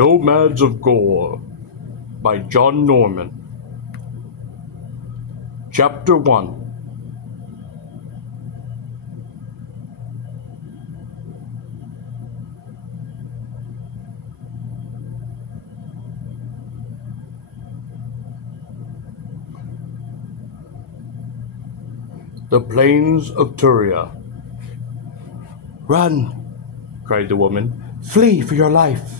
Nomads of Gor by John Norman. Chapter 1. The Plains of Turia. "Run!" cried the woman. "Flee for your life!"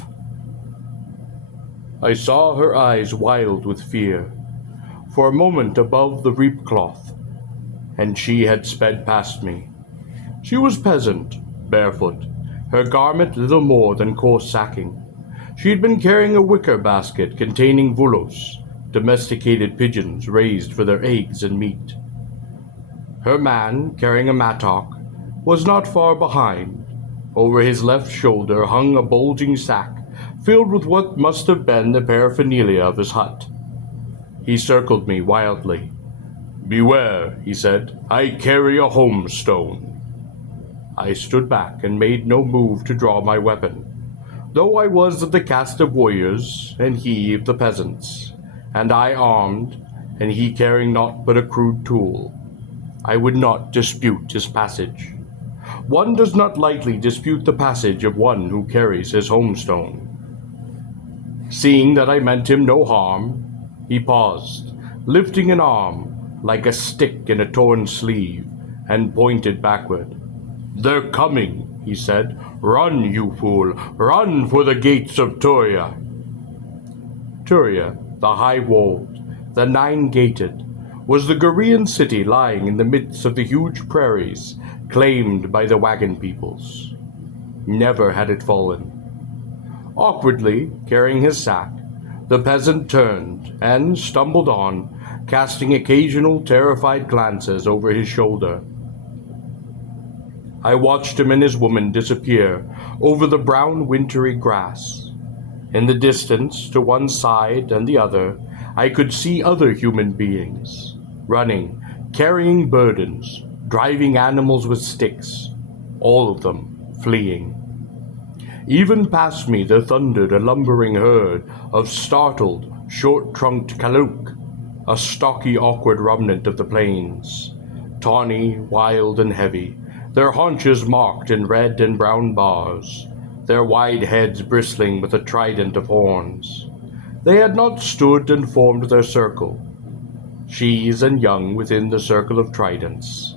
I saw her eyes wild with fear, for a moment above the reap cloth, and she had sped past me. She was peasant, barefoot, her garment little more than coarse sacking. She had been carrying a wicker basket containing vulos, domesticated pigeons raised for their eggs and meat. Her man, carrying a mattock, was not far behind. Over his left shoulder hung a bulging sack filled with what must have been the paraphernalia of his hut. He circled me wildly. "Beware," he said, "I carry a homestone." I stood back and made no move to draw my weapon, though I was of the caste of warriors, and he of the peasants, and I armed, and he carrying naught but a crude tool. I would not dispute his passage. One does not lightly dispute the passage of one who carries his homestone. Seeing that I meant him no harm, he paused, lifting an arm like a stick in a torn sleeve, and pointed backward. "They're coming," he said. "Run, you fool, run for the gates of Turia." Turia, the high-walled, the nine-gated, was the Gorean city lying in the midst of the huge prairies claimed by the wagon peoples. Never had it fallen. Awkwardly, carrying his sack, the peasant turned and stumbled on, casting occasional terrified glances over his shoulder. I watched him and his woman disappear over the brown wintry grass. In the distance, to one side and the other, I could see other human beings, running, carrying burdens, driving animals with sticks, all of them fleeing. Even past me there thundered a lumbering herd of startled, short-trunked Kaluk, a stocky, awkward remnant of the plains, tawny, wild, and heavy, their haunches marked in red and brown bars, their wide heads bristling with a trident of horns. They had not stood and formed their circle, she's and young within the circle of tridents.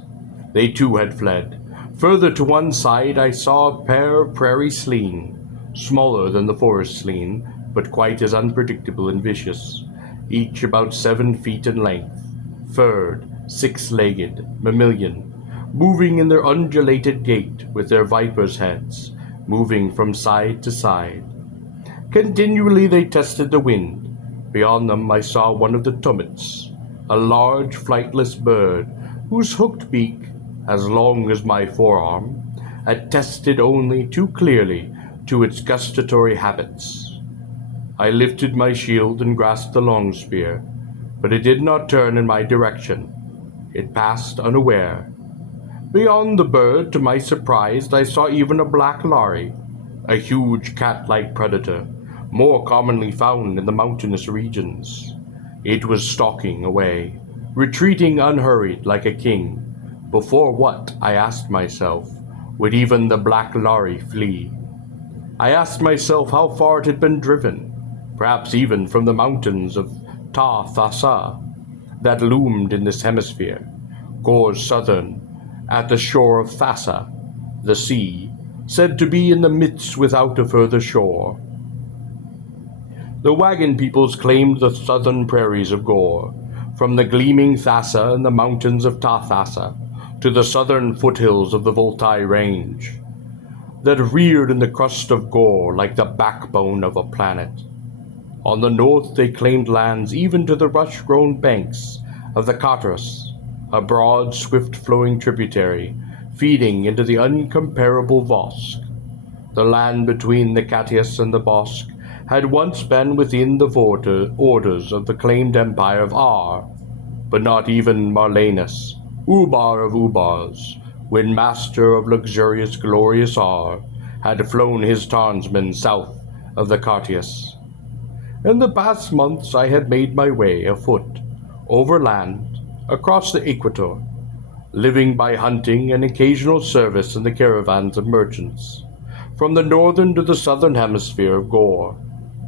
They too had fled. Further to one side I saw a pair of prairie sleen, smaller than the forest sleen, but quite as unpredictable and vicious, each about 7 feet in length, furred, six-legged, mammalian, moving in their undulated gait with their vipers' heads, moving from side to side. Continually they tested the wind. Beyond them I saw one of the tummets, a large flightless bird whose hooked beak, as long as my forearm, attested only too clearly to its gustatory habits. I lifted my shield and grasped the long spear, but it did not turn in my direction. It passed unaware. Beyond the bird, to my surprise, I saw even a black lari, a huge cat-like predator, more commonly found in the mountainous regions. It was stalking away, retreating unhurried like a king. Before what, I asked myself, would even the black lari flee? I asked myself how far it had been driven, perhaps even from the mountains of Ta Thassa that loomed in this hemisphere, Gor's southern, at the shore of Thassa, the sea, said to be in the midst without a further shore. The wagon peoples claimed the southern prairies of Gor, from the gleaming Thassa and the mountains of Ta Thassa, to the southern foothills of the Voltai Range, that reared in the crust of Gor like the backbone of a planet. On the north they claimed lands even to the rush-grown banks of the Katras, a broad, swift-flowing tributary feeding into the uncomparable Vosk. The land between the Katias and the Bosk had once been within the orders of the claimed empire of Ar, but not even Marlenus, Ubar of Ubars, when master of luxurious, glorious Ar, had flown his townsmen south of the Cartius. In the past months I had made my way afoot, overland, across the equator, living by hunting and occasional service in the caravans of merchants. From the northern to the southern hemisphere of Gor,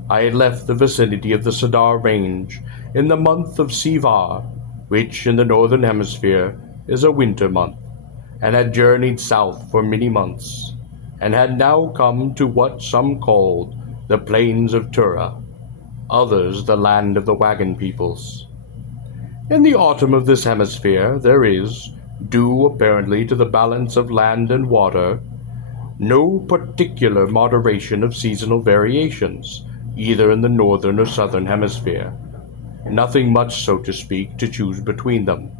I had left the vicinity of the Sadar Range in the month of Sivar, which in the northern hemisphere is a winter month, and had journeyed south for many months, and had now come to what some called the Plains of Turia, others the land of the wagon peoples. In the autumn of this hemisphere there is, due apparently to the balance of land and water, no particular moderation of seasonal variations, either in the northern or southern hemisphere. Nothing much, so to speak, to choose between them.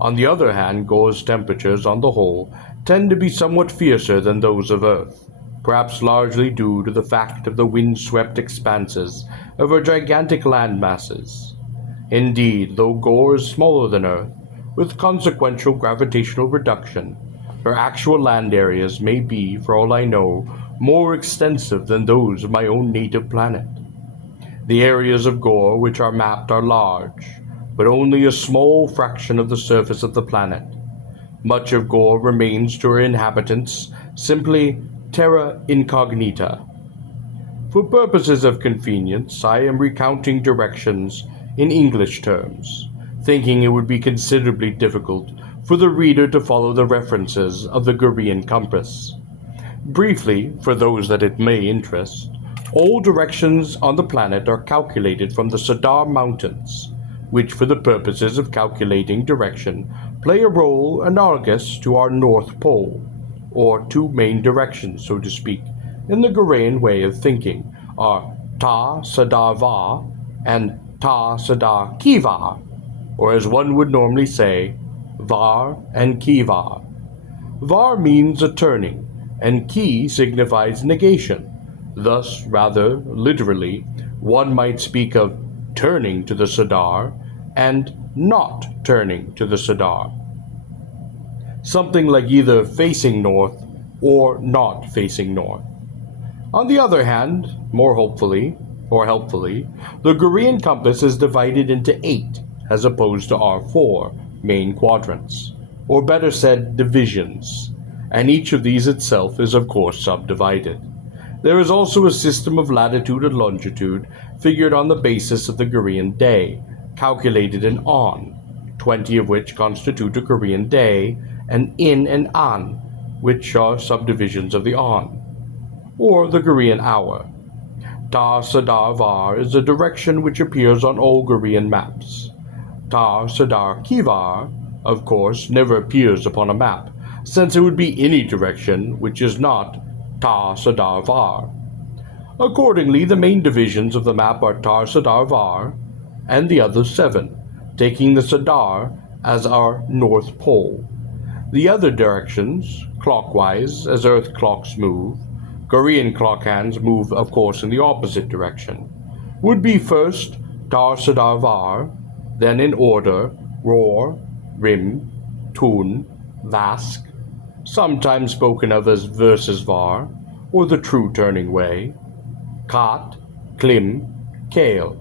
On the other hand, Gor's temperatures, on the whole, tend to be somewhat fiercer than those of Earth, perhaps largely due to the fact of the wind-swept expanses of her gigantic land masses. Indeed, though Gor is smaller than Earth, with consequential gravitational reduction, her actual land areas may be, for all I know, more extensive than those of my own native planet. The areas of Gor which are mapped are large, but only a small fraction of the surface of the planet. Much of Gor remains to her inhabitants simply terra incognita. For purposes of convenience, I am recounting directions in English terms, thinking it would be considerably difficult for the reader to follow the references of the Gorian compass. Briefly, for those that it may interest, all directions on the planet are calculated from the Sadar Mountains, which for the purposes of calculating direction play a role analogous to our North Pole, or two main directions, so to speak, in the Gorian way of thinking, are Ta Sadar Va and Ta Sadar Kivar, or as one would normally say, Var and Kivar. Var means a turning, and Ki signifies negation. Thus, rather literally, one might speak of turning to the Sadar and not turning to the Sadar. Something like either facing north or not facing north. On the other hand, more hopefully, or helpfully, the Gorian compass is divided into 8, as opposed to our 4, main quadrants, or better said, divisions, and each of these itself is of course subdivided. There is also a system of latitude and longitude figured on the basis of the Gorian day, calculated in on, 20 of which constitute a Gorian day, and in and an, which are subdivisions of the on, or the Gorian hour. Ta Sadar Var is a direction which appears on all Gorian maps. Ta Sadar Kivar, of course, never appears upon a map, since it would be any direction which is not Ta Sadar Var. Accordingly, the main divisions of the map are Ta Sadar Var and the other 7, taking the Sadar as our North Pole. The other directions, clockwise, as Earth clocks move, Gorian clock hands move, of course, in the opposite direction, would be first Ta Sadar Var, then in order Ror, Rim, Tun, Vask, sometimes spoken of as versus Var, or the true turning way, Kat, Klim, Kale,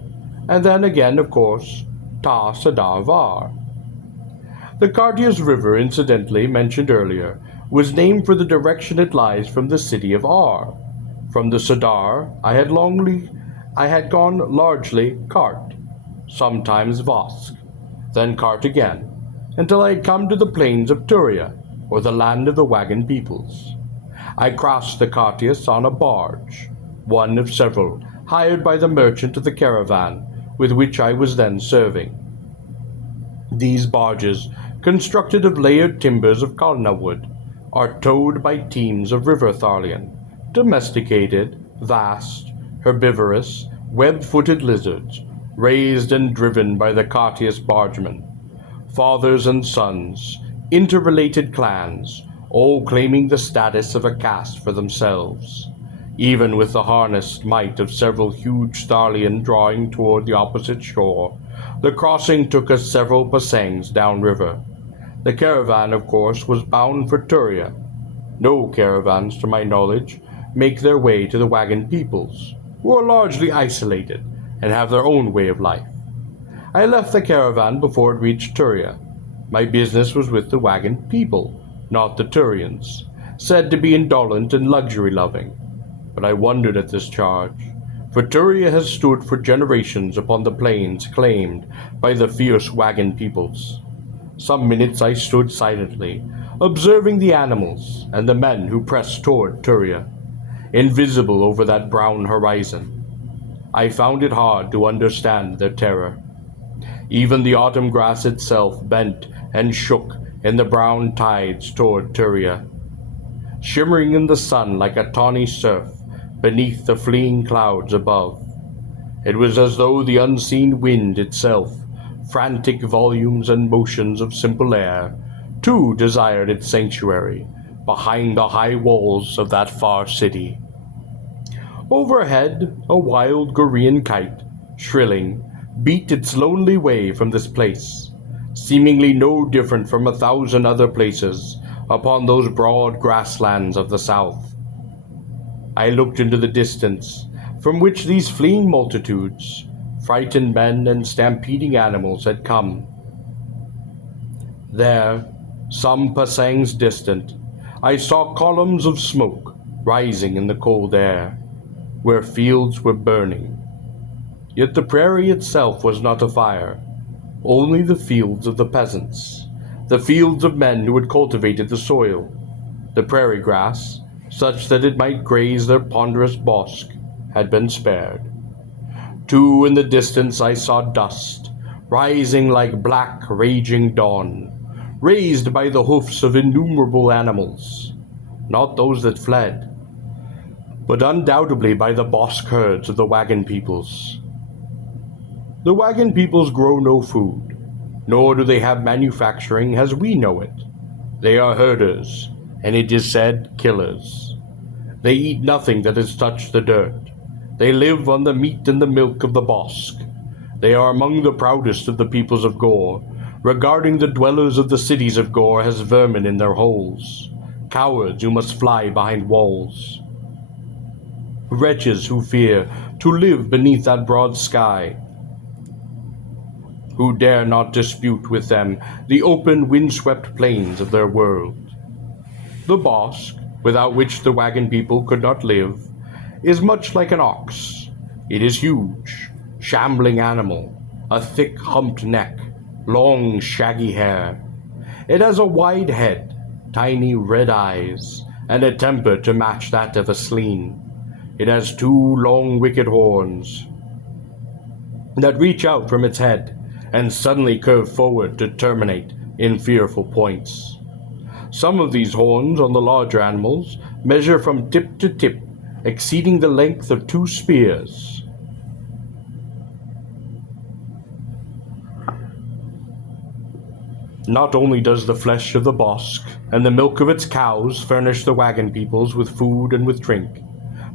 and then again, of course, Ta Sadar Var. The Cartius River, incidentally mentioned earlier, was named for the direction it lies from the city of Ar. From the Sadar, I had gone largely Kart, sometimes Vosk, then Kart again, until I had come to the Plains of Turia, or the land of the wagon peoples. I crossed the Cartius on a barge, one of several, hired by the merchant of the caravan with which I was then serving. These barges, constructed of layered timbers of kalna wood, are towed by teams of river tharlian, domesticated, vast, herbivorous, web-footed lizards, raised and driven by the Cartius bargemen, fathers and sons, interrelated clans, all claiming the status of a caste for themselves. Even with the harnessed might of several huge tharlian drawing toward the opposite shore, the crossing took us several pasangs downriver. The caravan, of course, was bound for Turia. No caravans, to my knowledge, make their way to the wagon peoples. who are largely isolated and have their own way of life. I left the caravan before it reached Turia. My business was with the wagon people, not the Turians, said to be indolent and luxury-loving. But I wondered at this charge, for Turia has stood for generations upon the plains claimed by the fierce wagon peoples. Some minutes I stood silently, observing the animals and the men who pressed toward Turia, invisible over that brown horizon. I found it hard to understand their terror. Even the autumn grass itself bent and shook in the brown tides toward Turia, shimmering in the sun like a tawny surf beneath the fleeing clouds above. It was as though the unseen wind itself, frantic volumes and motions of simple air, too desired its sanctuary behind the high walls of that far city. Overhead, a wild Gorean kite, shrilling, beat its lonely way from this place, seemingly no different from 1,000 other places upon those broad grasslands of the south. I looked into the distance, from which these fleeing multitudes, frightened men and stampeding animals had come. There, some pasangs distant, I saw columns of smoke rising in the cold air, where fields were burning. Yet the prairie itself was not afire, only the fields of the peasants, the fields of men who had cultivated the soil, the prairie grass, such that it might graze their ponderous bosque, had been spared. Too, in the distance I saw dust, rising like black raging dawn, raised by the hoofs of innumerable animals, not those that fled, but undoubtedly by the bosque herds of the wagon peoples. The wagon peoples grow no food, nor do they have manufacturing as we know it. They are herders, and it is said killers. They eat nothing that has touched the dirt. They live on the meat and the milk of the bosque. They are among the proudest of the peoples of Gor, regarding the dwellers of the cities of Gor as vermin in their holes, cowards who must fly behind walls, wretches who fear to live beneath that broad sky, who dare not dispute with them the open, windswept plains of their world. The bosque, without which the wagon people could not live, is much like an ox. It is huge, shambling animal, a thick humped neck, long shaggy hair. It has a wide head, tiny red eyes, and a temper to match that of a sleen. It has 2 long wicked horns that reach out from its head and suddenly curve forward to terminate in fearful points. Some of these horns on the larger animals measure from tip to tip, exceeding the length of 2 spears. Not only does the flesh of the bosque and the milk of its cows furnish the wagon peoples with food and with drink,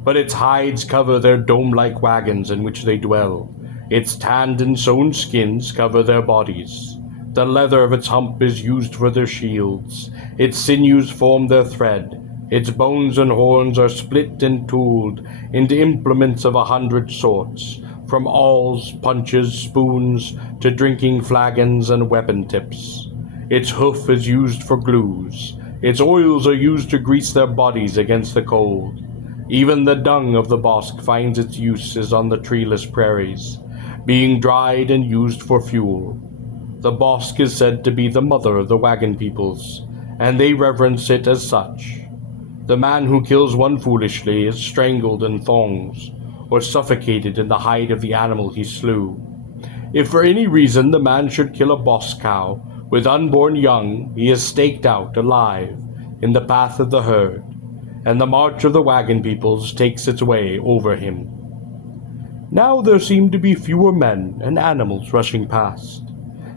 but its hides cover their dome-like wagons in which they dwell. Its tanned and sewn skins cover their bodies. The leather of its hump is used for their shields. Its sinews form their thread. Its bones and horns are split and tooled into implements of 100 sorts, from awls, punches, spoons, to drinking flagons and weapon tips. Its hoof is used for glues. Its oils are used to grease their bodies against the cold. Even the dung of the bosque finds its uses on the treeless prairies, being dried and used for fuel. The bosque is said to be the mother of the wagon peoples, and they reverence it as such. The man who kills one foolishly is strangled in thongs, or suffocated in the hide of the animal he slew. If for any reason the man should kill a bosque cow with unborn young, he is staked out alive in the path of the herd, and the march of the wagon peoples takes its way over him. Now there seemed to be fewer men and animals rushing past.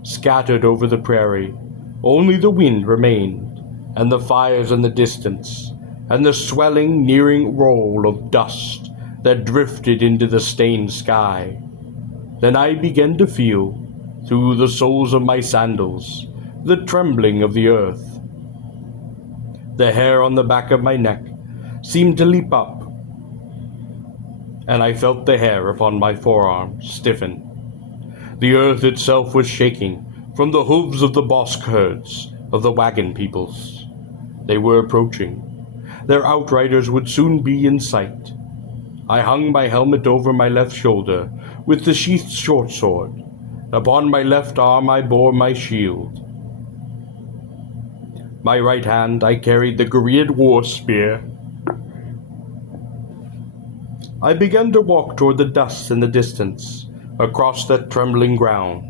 Scattered over the prairie, only the wind remained, and the fires in the distance, and the swelling, nearing roll of dust that drifted into the stained sky. Then I began to feel, through the soles of my sandals, the trembling of the earth. The hair on the back of my neck seemed to leap up, and I felt the hair upon my forearms stiffen. The earth itself was shaking from the hooves of the bosk herds of the wagon peoples. They were approaching. Their outriders would soon be in sight. I hung my helmet over my left shoulder with the sheathed short sword. Upon my left arm I bore my shield. My right hand I carried the Goread war spear. I began to walk toward the dust in the distance, across that trembling ground.